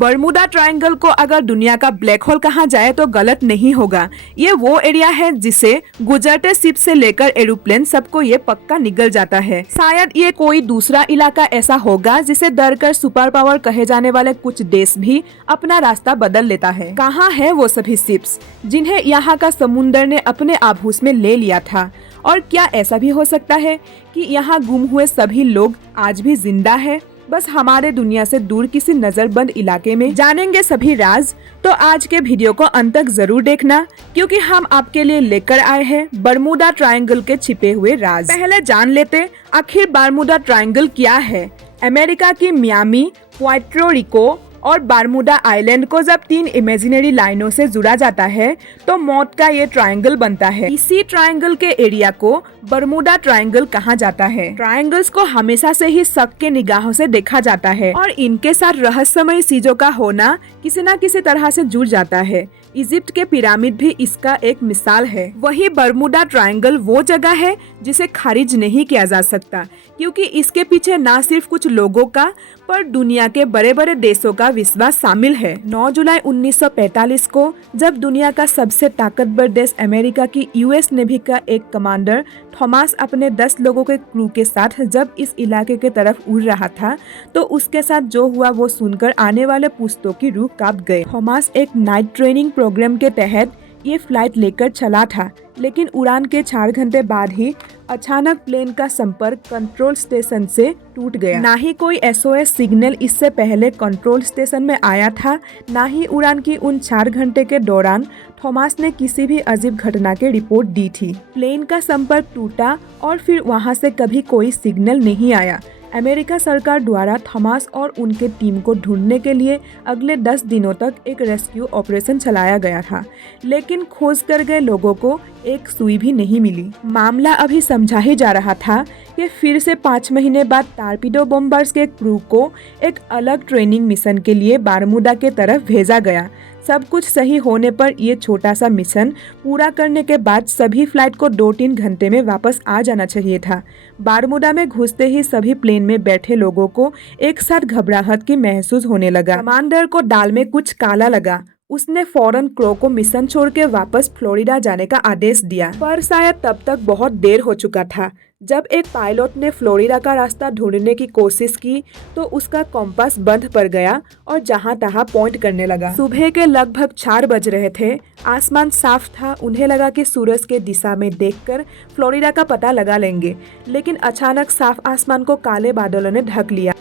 Bermuda triangle को अगर दुनिया का ब्लैक होल कहा जाए तो गलत नहीं होगा। ये वो एरिया है जिसे गुजरते शिप से लेकर एरोप्लेन सबको ये पक्का निगल जाता है। शायद ये कोई दूसरा इलाका ऐसा होगा जिसे डर कर सुपर पावर कहे जाने वाले कुछ देश भी अपना रास्ता बदल लेता है। कहाँ है वो सभी शिप्स जिन्हें यहाँ का समुंदर ने अपने आभूष में ले लिया था? और क्या ऐसा भी हो सकता है कि यहाँ गुम हुए सभी लोग आज भी जिंदा है, बस हमारे दुनिया से दूर किसी नजरबंद इलाके में? जानेंगे सभी राज, तो आज के वीडियो को अंत तक जरूर देखना, क्योंकि हम आपके लिए लेकर आए हैं बर्मुडा ट्रायंगल के छिपे हुए राज। पहले जान लेते आखिर बर्मुडा ट्रायंगल क्या है। अमेरिका की मियामी, पुएर्टो रिको और बर्मुडा आइलैंड को जब 3 इमेजिनरी लाइनों से जुड़ा जाता है तो मौत का ये ट्रायंगल बनता है। इसी ट्रायंगल के एरिया को बर्मुडा ट्रायंगल कहा जाता है। ट्रायंगल्स को हमेशा से ही शक के निगाहों से देखा जाता है और इनके साथ रहस्यमय चीजों का होना किसी न किसी तरह से जुड़ जाता है। इजिप्ट के पिरामिड भी इसका एक मिसाल है। वही बर्मुडा ट्रायंगल वो जगह है जिसे खारिज नहीं किया जा सकता, क्योंकि इसके पीछे न सिर्फ कुछ लोगों का पर दुनिया के बड़े बड़े देशों का विश्वास शामिल है। 9 जुलाई 1945 को जब दुनिया का सबसे ताकतवर देश अमेरिका की यूएस नेवी का एक कमांडर थॉमस अपने 10 लोगों के क्रू के साथ जब इस इलाके के तरफ उड़ रहा था तो उसके साथ जो हुआ वो सुनकर आने वाले पुश्तों की रूह कांप गए। थॉमस एक नाइट ट्रेनिंग प्रोग्राम के तहत ये फ्लाइट लेकर चला था, लेकिन उड़ान के 4 घंटे बाद ही अचानक प्लेन का संपर्क कंट्रोल स्टेशन से टूट गया। ना ही कोई SOS सिग्नल इससे पहले कंट्रोल स्टेशन में आया था, ना ही उड़ान की उन 4 घंटे के दौरान थॉमस ने किसी भी अजीब घटना की रिपोर्ट दी थी। प्लेन का संपर्क टूटा और फिर वहां से कभी कोई सिग्नल नहीं आया। अमेरिका सरकार द्वारा थॉमस और उनके टीम को ढूंढने के लिए अगले 10 दिनों तक एक रेस्क्यू ऑपरेशन चलाया गया था, लेकिन खोज कर गए लोगों को एक सुई भी नहीं मिली। मामला अभी समझा ही जा रहा था कि फिर से 5 महीने बाद टारपीडो बॉम्बर्स के क्रू को एक अलग ट्रेनिंग मिशन के लिए बर्मुडा के तरफ भेजा गया। सब कुछ सही होने पर यह छोटा सा मिशन पूरा करने के बाद सभी फ्लाइट को 2-3 घंटे में वापस आ जाना चाहिए था। बर्मुडा में घुसते ही सभी प्लेन में बैठे लोगों को एक साथ घबराहट की महसूस होने लगा। कमांडर को दाल में कुछ काला लगा। उसने फौरन क्रू को मिशन छोड़ के वापस फ्लोरिडा जाने का आदेश दिया, पर शायद तब तक बहुत देर हो चुका था। जब एक पायलट ने फ्लोरिडा का रास्ता ढूंढने की कोशिश की तो उसका कॉम्पास बंद पड़ गया और जहां तहां पॉइंट करने लगा। सुबह के लगभग 4 बज रहे थे। आसमान साफ था। उन्हें लगा कि सूरज के दिशा में देखकर फ्लोरिडा का पता लगा लेंगे, लेकिन अचानक साफ आसमान को काले बादलों ने ढक लिया।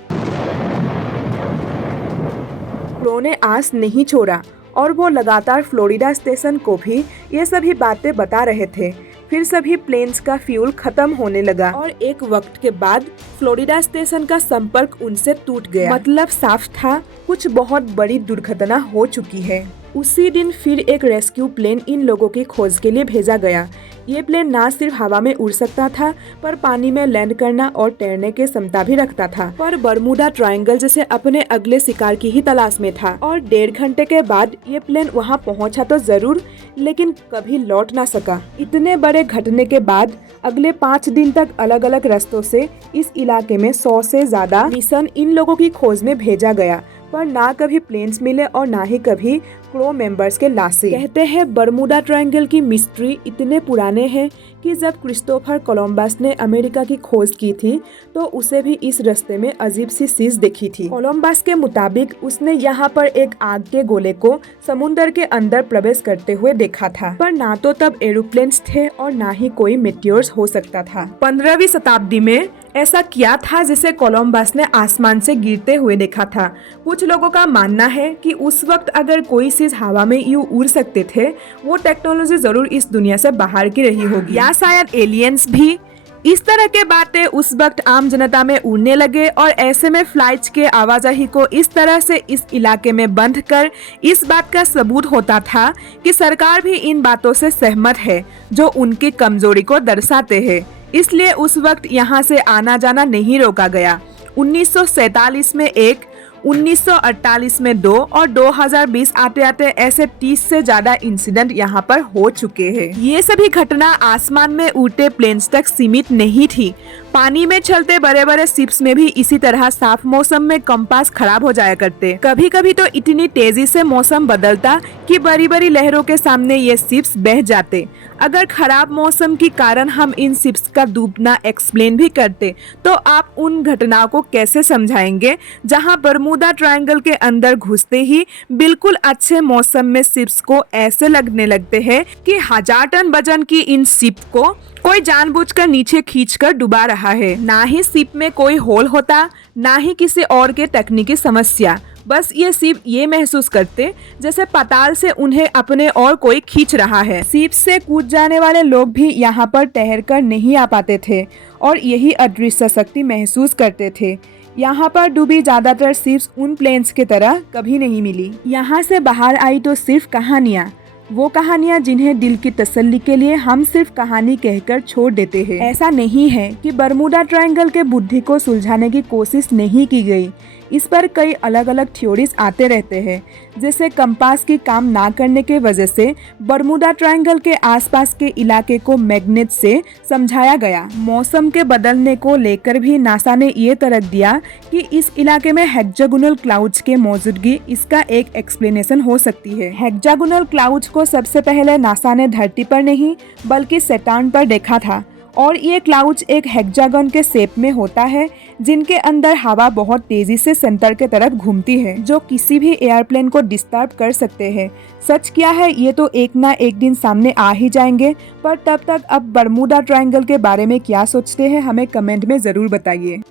क्रू ने आस नहीं छोड़ा और वो लगातार फ्लोरिडा स्टेशन को भी ये सभी बातें बता रहे थे। फिर सभी प्लेन्स का फ्यूल खत्म होने लगा और एक वक्त के बाद फ्लोरिडा स्टेशन का संपर्क उनसे टूट गया। मतलब साफ था, कुछ बहुत बड़ी दुर्घटना हो चुकी है। उसी दिन फिर एक रेस्क्यू प्लेन इन लोगों की खोज के लिए भेजा गया। ये प्लेन ना सिर्फ हवा में उड़ सकता था, पर पानी में लैंड करना और तैरने की क्षमता भी रखता था। पर बर्मुडा ट्रायंगल जैसे अपने अगले शिकार की ही तलाश में था और 1.5 घंटे के बाद ये प्लेन वहाँ पहुँचा तो जरूर, लेकिन कभी लौट ना सका। इतने बड़े घटने के बाद अगले 5 दिन तक अलग अलग रास्तों से इस इलाके में 100 से ज्यादा मिशन इन लोगों की खोज में भेजा गया, पर ना कभी प्लेन्स मिले और ना ही कभी क्रू मेंबर्स के लाशें। कहते हैं बर्मुडा ट्रायंगल की मिस्ट्री इतने पुराने हैं कि जब क्रिस्टोफर कोलंबस ने अमेरिका की खोज की थी तो उसे भी इस रास्ते में अजीब सी चीज दिखी थी। कोलंबस के मुताबिक उसने यहाँ पर एक आग के गोले को समुद्र के अंदर प्रवेश करते हुए देखा था, पर ना तो तब एरोप्लेन्स थे और ना ही कोई मेटियोर्स हो सकता था। 15वीं शताब्दी में ऐसा क्या था जिसे कोलंबस ने आसमान से गिरते हुए देखा था? कुछ लोगों का मानना है कि उस वक्त अगर कोई चीज हवा में यूं उड़ सकते थे, वो टेक्नोलॉजी जरूर इस दुनिया से बाहर की रही होगी, या शायद एलियंस भी। इस तरह के बातें उस वक्त आम जनता में उड़ने लगे और ऐसे में फ्लाइट्स के आवाजाही को इस तरह से इस इलाके में बंद कर इस बात का सबूत होता था कि सरकार भी इन बातों से सहमत है जो उनकी कमजोरी को दर्शाते हैं। इसलिए उस वक्त यहाँ से आना जाना नहीं रोका गया। 1947 में एक 1948 में 2 और 2020 आते आते ऐसे 30 से ज्यादा इंसिडेंट यहाँ पर हो चुके हैं। ये सभी घटना आसमान में उड़ते प्लेन्स तक सीमित नहीं थी। पानी में चलते बड़े बड़े शिप्स में भी इसी तरह साफ मौसम में कंपास खराब हो जाया करते। कभी कभी तो इतनी तेजी से मौसम बदलता कि बड़ी बड़ी लहरों के सामने ये शिप्स बह जाते। अगर खराब मौसम के कारण हम इन शिप्स का डूबना एक्सप्लेन भी करते तो आप उन घटनाओं को कैसे समझाएंगे जहां बरमूडा ट्रायंगल के अंदर घुसते ही बिल्कुल अच्छे मौसम में शिप्स को ऐसे लगने लगते हैं कि 1000 टन वजन की इन शिप को कोई जानबूझकर नीचे खींचकर डुबा रहा है। ना ही शिप में कोई होल होता, ना ही किसी और के तकनीकी समस्या। बस ये शिप ये महसूस करते जैसे पाताल से उन्हें अपने ओर कोई खींच रहा है। शिप से कूद जाने वाले लोग भी यहाँ पर ठहर कर नहीं आ पाते थे और यही अदृश्य शक्ति महसूस करते थे। यहाँ पर डूबी ज्यादातर शिप्स उन प्लेन्स की तरह कभी नहीं मिली। यहाँ से बाहर आई तो सिर्फ कहानियाँ, वो कहानियाँ जिन्हें दिल की तसल्ली के लिए हम सिर्फ कहानी कहकर छोड़ देते हैं। ऐसा नहीं है कि बरमूडा ट्रायंगल के बुद्धि को सुलझाने की कोशिश नहीं की गई। इस पर कई अलग अलग थ्योरीज आते रहते हैं, जैसे कंपास की काम ना करने के वजह से बरमूडा ट्रायंगल के आसपास के इलाके को मैग्नेट से समझाया गया। मौसम के बदलने को लेकर भी नासा ने ये तर्क दिया कि इस इलाके में हेक्सागोनल क्लाउड्स के मौजूदगी इसका एक एक्सप्लेनेशन हो सकती है। हेक्सागोनल क्लाउड्स को सबसे पहले नासा ने धरती पर नहीं बल्कि सैटर्न पर देखा था और ये क्लाउड्स एक हेक्सागन के शेप में होता है जिनके अंदर हवा बहुत तेजी से सेंटर के तरफ घूमती है, जो किसी भी एयरप्लेन को डिस्टर्ब कर सकते हैं। सच क्या है ये तो एक ना एक दिन सामने आ ही जाएंगे, पर तब तक अब बरमूडा ट्रायंगल के बारे में क्या सोचते हैं हमें कमेंट में जरूर बताइए।